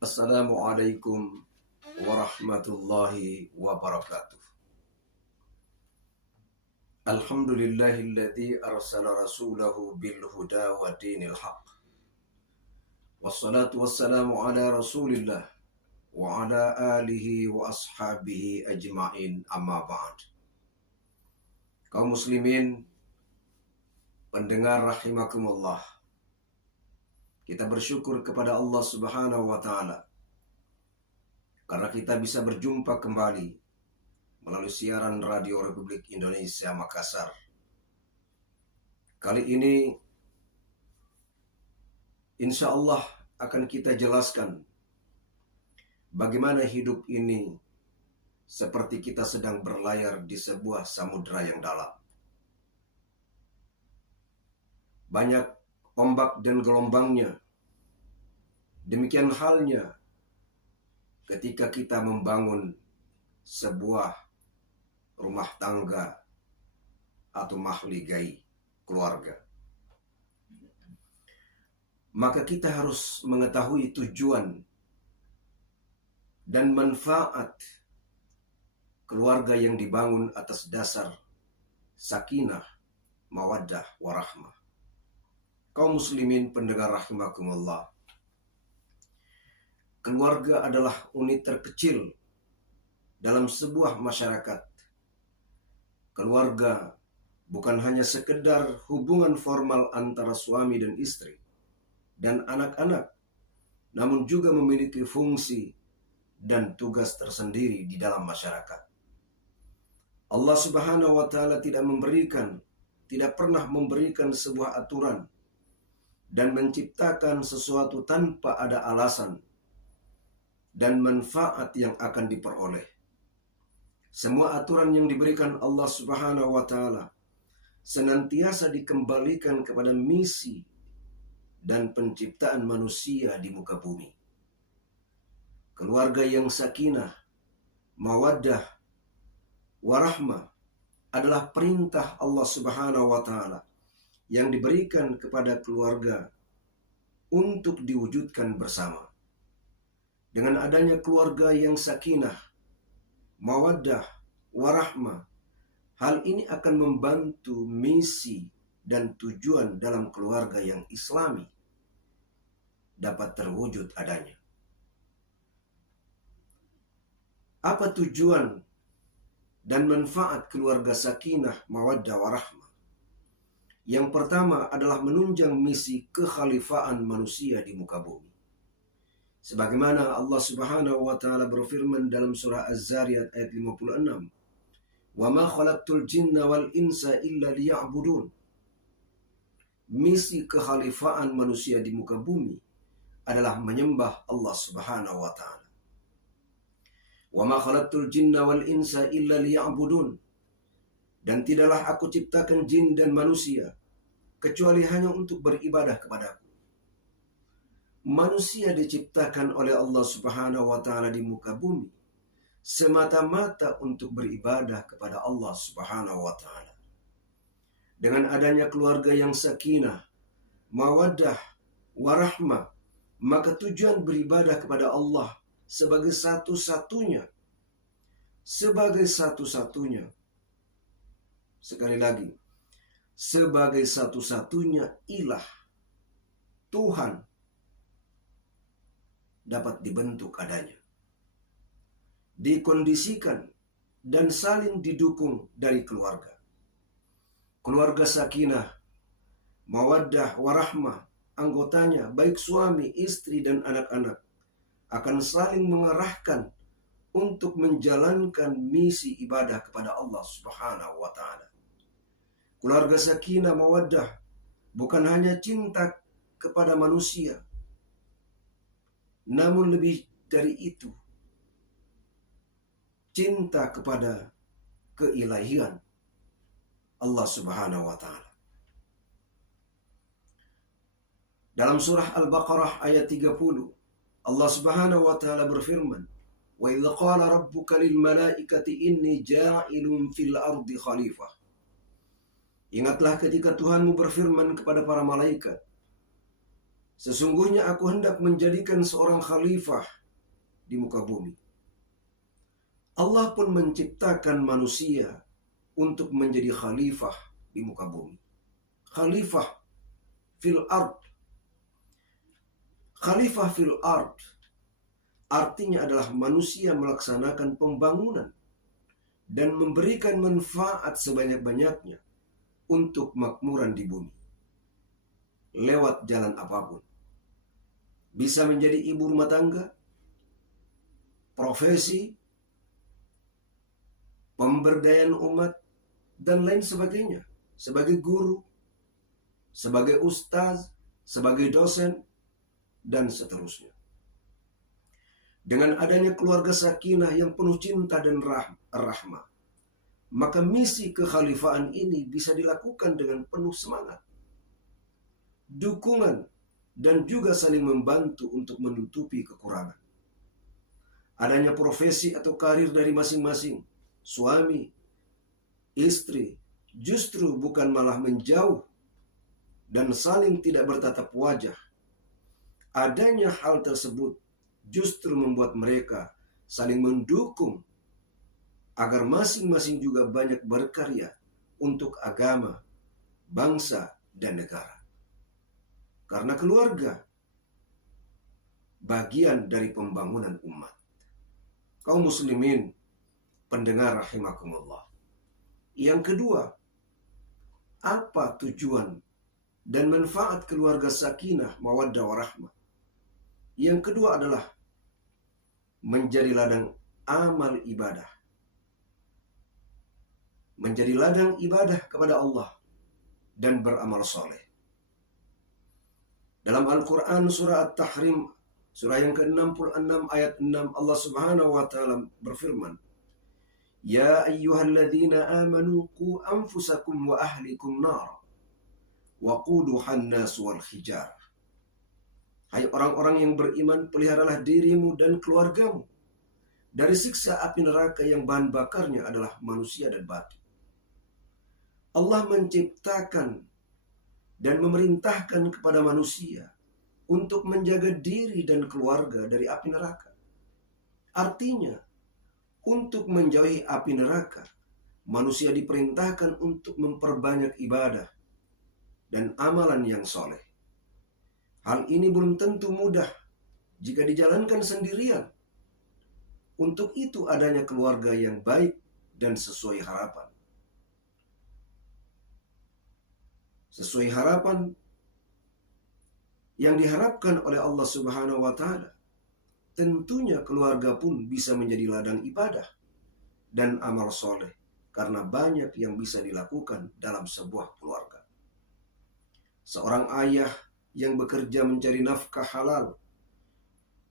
Assalamualaikum warahmatullahi wabarakatuh. Alhamdulillahilladzi arsala rasulahu bil huda wa dinil haq. Wassalatu wassalamu ala rasulillah wa ala alihi wa ashabihi ajma'in, amma ba'd. Kaum muslimin, pendengar rahimakumullah, kita bersyukur kepada Allah Subhanahu wa Ta'ala karena kita bisa berjumpa kembali melalui siaran Radio Republik Indonesia Makassar. Kali ini insya Allah akan kita jelaskan bagaimana hidup ini seperti kita sedang berlayar di sebuah samudera yang dalam. Banyak ombak dan gelombangnya. Demikian halnya ketika kita membangun sebuah rumah tangga atau mahligai keluarga. Maka kita harus mengetahui tujuan dan manfaat keluarga yang dibangun atas dasar sakinah, mawaddah, warahmah. Kaum muslimin pendengar rahimakumullah, keluarga adalah unit terkecil dalam sebuah masyarakat. Keluarga bukan hanya sekedar hubungan formal antara suami dan istri dan anak-anak, namun juga memiliki fungsi dan tugas tersendiri di dalam masyarakat. Allah Subhanahu wa Ta'ala tidak pernah memberikan sebuah aturan dan menciptakan sesuatu tanpa ada alasan dan manfaat yang akan diperoleh. Semua aturan yang diberikan Allah Subhanahu wa Ta'ala senantiasa dikembalikan kepada misi dan penciptaan manusia di muka bumi. Keluarga yang sakinah, mawaddah, warahmah adalah perintah Allah Subhanahu wa Ta'ala yang diberikan kepada keluarga untuk diwujudkan bersama. Dengan adanya keluarga yang sakinah, mawaddah, warahmah, hal ini akan membantu misi dan tujuan dalam keluarga yang islami dapat terwujud adanya. Apa tujuan dan manfaat keluarga sakinah, mawaddah, warahmah? Yang pertama adalah menunjang misi kekhalifaan manusia di muka bumi. Sebagaimana Allah Subhanahu wa Ta'ala berfirman dalam surah Az-Zariyat ayat 56, "Wa ma khalaqtul jinna wal insa illa liya'budun." Misi kekhalifaan manusia di muka bumi adalah menyembah Allah Subhanahu wa Ta'ala. "Wa ma khalaqtul jinna wal insa illa liya'budun." Dan tidaklah aku ciptakan jin dan manusia kecuali hanya untuk beribadah kepadaku. Manusia diciptakan oleh Allah Subhanahu wa Ta'ala di muka bumi semata-mata untuk beribadah kepada Allah Subhanahu wa Ta'ala. Dengan adanya keluarga yang sakinah, mawaddah, warahmah, maka tujuan beribadah kepada Allah sebagai satu-satunya, sekali lagi, sebagai satu-satunya ilah, Tuhan, dapat dibentuk adanya, dikondisikan, dan saling didukung dari keluarga. Keluarga sakinah, mawaddah, warahmah, anggotanya, baik suami, istri, dan anak-anak, akan saling mengarahkan untuk menjalankan misi ibadah kepada Allah Subhanahu wa Ta'ala. Keluarga sakinah, mawaddah bukan hanya cinta kepada manusia, namun lebih dari itu, cinta kepada keilahian Allah Subhanahu wa Ta'ala. Dalam surah Al-Baqarah ayat 30, Allah Subhanahu wa Ta'ala berfirman, "Wa idza qala rabbuka lil malaikati inni ja'ilun fil ardi khalifah." Ingatlah ketika Tuhanmu berfirman kepada para malaikat, Sesungguhnya aku hendak menjadikan seorang khalifah di muka bumi. Allah pun menciptakan manusia untuk menjadi khalifah di muka bumi. Khalifah fil ard. Khalifah fil ard artinya adalah manusia melaksanakan pembangunan dan memberikan manfaat sebanyak-banyaknya untuk makmuran di bumi. Lewat jalan apapun. Bisa menjadi ibu rumah tangga, profesi, pemberdayaan umat, dan lain sebagainya. Sebagai guru, sebagai ustaz, sebagai dosen, dan seterusnya. Dengan adanya keluarga sakinah yang penuh cinta dan rahmah, maka misi kekhalifahan ini bisa dilakukan dengan penuh semangat, dukungan, dan juga saling membantu untuk menutupi kekurangan. Adanya profesi atau karir dari masing-masing suami, istri, justru bukan malah menjauh dan saling tidak bertatap wajah. Adanya hal tersebut justru membuat mereka saling mendukung agar masing-masing juga banyak berkarya untuk agama, bangsa, dan negara. Karena keluarga bagian dari pembangunan umat. Kaum muslimin pendengar rahimakumullah. Yang kedua, apa tujuan dan manfaat keluarga sakinah, mawaddah, warahmah? Yang kedua adalah menjadi ladang amal ibadah. Menjadi ladang ibadah kepada Allah dan beramal soleh. Dalam Al-Quran surah At-Tahrim, surah yang ke-66 ayat 6, Allah subhanahu wa ta'ala berfirman, Ya ayyuhalladzina amanu qu anfusakum wa ahlikum nar wa quduhan nas wal hijar. Hai orang-orang yang beriman, peliharalah dirimu dan keluargamu dari siksa api neraka yang bahan bakarnya adalah manusia dan batu. Allah menciptakan dan memerintahkan kepada manusia untuk menjaga diri dan keluarga dari api neraka. Artinya, untuk menjauhi api neraka, manusia diperintahkan untuk memperbanyak ibadah dan amalan yang soleh. Hal ini belum tentu mudah jika dijalankan sendirian. Untuk itu adanya keluarga yang baik dan sesuai harapan. Sesuai harapan yang diharapkan oleh Allah Subhanahu wa ta'ala. Tentunya keluarga pun bisa menjadi ladang ibadah dan amal soleh karena banyak yang bisa dilakukan dalam sebuah keluarga. Seorang ayah yang bekerja mencari nafkah halal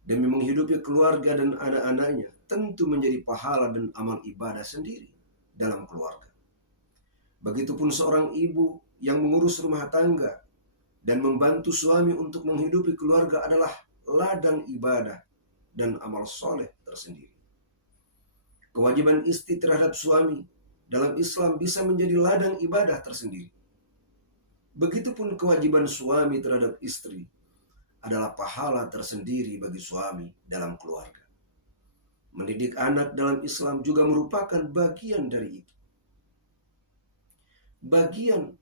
demi menghidupi keluarga dan anak-anaknya tentu menjadi pahala dan amal ibadah sendiri dalam keluarga. Begitupun seorang ibu yang mengurus rumah tangga dan membantu suami untuk menghidupi keluarga adalah ladang ibadah dan amal soleh tersendiri. Kewajiban istri terhadap suami dalam Islam bisa menjadi ladang ibadah tersendiri. Begitupun kewajiban suami terhadap istri adalah pahala tersendiri bagi suami dalam keluarga. Mendidik anak dalam Islam juga merupakan bagian dari itu. Bagian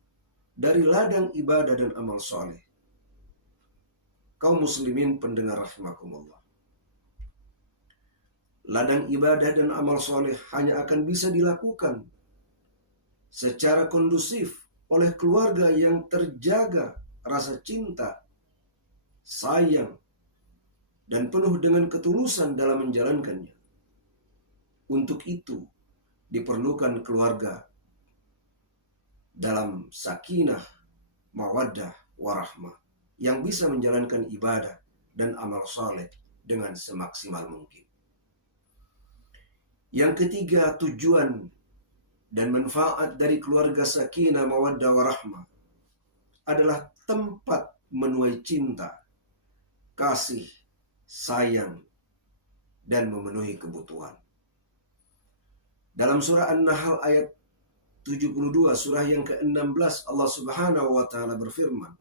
dari ladang ibadah dan amal soleh. Kaum muslimin pendengar rahimakumullah. Ladang ibadah dan amal soleh hanya akan bisa dilakukan secara kondusif oleh keluarga yang terjaga rasa cinta, sayang, dan penuh dengan ketulusan dalam menjalankannya. Untuk itu diperlukan keluarga dalam sakinah, mawaddah, warahmah yang bisa menjalankan ibadah dan amal soleh dengan semaksimal mungkin. Yang ketiga, tujuan dan manfaat dari keluarga sakinah, mawaddah, warahmah adalah tempat menuai cinta, kasih, sayang, dan memenuhi kebutuhan. Dalam surah An-Nahl ayat 72, surah yang ke-16, Allah Subhanahu wa ta'ala berfirman,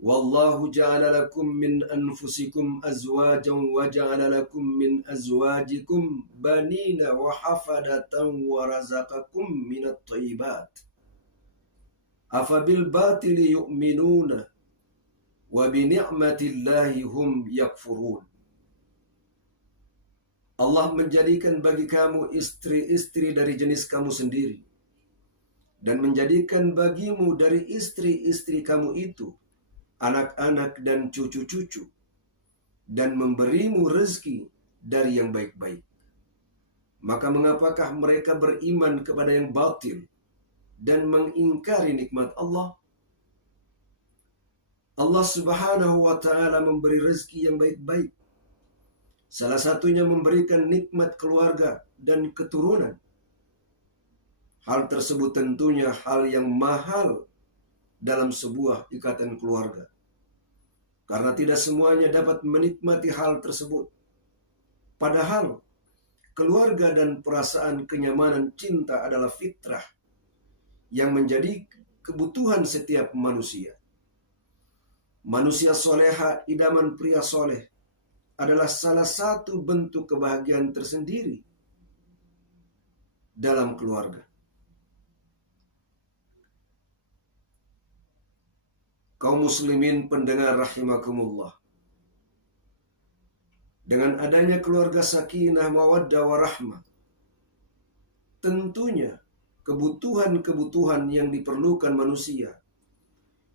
Wallahu ja'ala lakum min anfusikum azwajan wa ja'ala lakum min azwajikum banina wa hafadatan wa razaqakum minat thayyibat. Afabil batili yu'minuna wa bi ni'matillahi hum yakfurun. Allah menjadikan bagi kamu istri-istri dari jenis kamu sendiri, dan menjadikan bagimu dari istri-istri kamu itu anak-anak dan cucu-cucu, dan memberimu rezeki dari yang baik-baik. Maka mengapakah mereka beriman kepada yang batil dan mengingkari nikmat Allah? Allah Subhanahu wa ta'ala memberi rezeki yang baik-baik. Salah satunya memberikan nikmat keluarga dan keturunan. Hal tersebut tentunya hal yang mahal dalam sebuah ikatan keluarga, karena tidak semuanya dapat menikmati hal tersebut. Padahal keluarga dan perasaan kenyamanan cinta adalah fitrah yang menjadi kebutuhan setiap manusia. Manusia soleha, idaman pria soleh, adalah salah satu bentuk kebahagiaan tersendiri dalam keluarga. Kaum muslimin pendengar rahimakumullah, dengan adanya keluarga sakinah, mawaddah, warahmah, tentunya kebutuhan-kebutuhan yang diperlukan manusia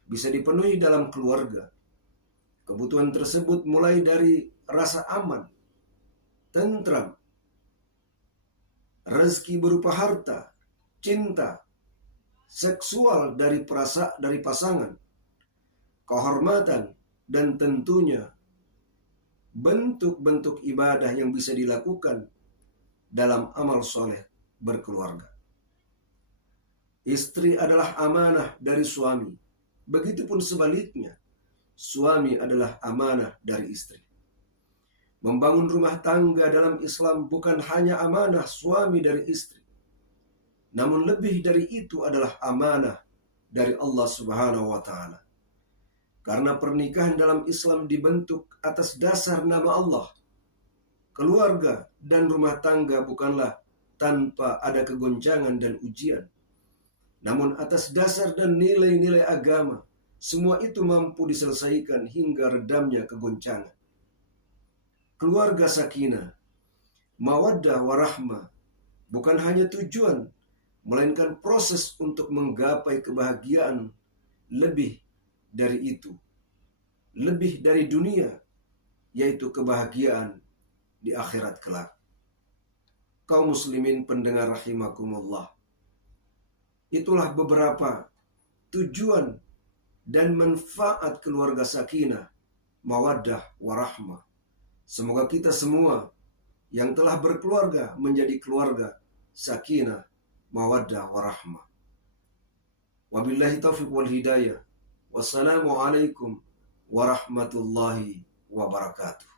bisa dipenuhi dalam keluarga. Kebutuhan tersebut mulai dari rasa aman, tentram, rezeki berupa harta, cinta, seksual dari pasangan, kehormatan, dan tentunya bentuk-bentuk ibadah yang bisa dilakukan dalam amal soleh berkeluarga. Istri adalah amanah dari suami. Begitupun sebaliknya, suami adalah amanah dari istri. Membangun rumah tangga dalam Islam bukan hanya amanah suami dari istri, namun lebih dari itu adalah amanah dari Allah Subhanahu wa ta'ala. Karena pernikahan dalam Islam dibentuk atas dasar nama Allah. Keluarga dan rumah tangga bukanlah tanpa ada kegoncangan dan ujian, namun atas dasar dan nilai-nilai agama. Semua itu mampu diselesaikan hingga redamnya kegoncangan. Keluarga sakinah, mawaddah, warahmah bukan hanya tujuan, melainkan proses untuk menggapai kebahagiaan lebih dari itu, lebih dari dunia, yaitu kebahagiaan di akhirat kelak. Kaum muslimin pendengar rahimakumullah, itulah beberapa tujuan dan manfaat keluarga sakinah, mawaddah, warahmah. Semoga kita semua yang telah berkeluarga menjadi keluarga sakinah, mawaddah, warahmah. Wabillahi taufiq wal hidayah. Wassalamualaikum warahmatullahi wabarakatuh.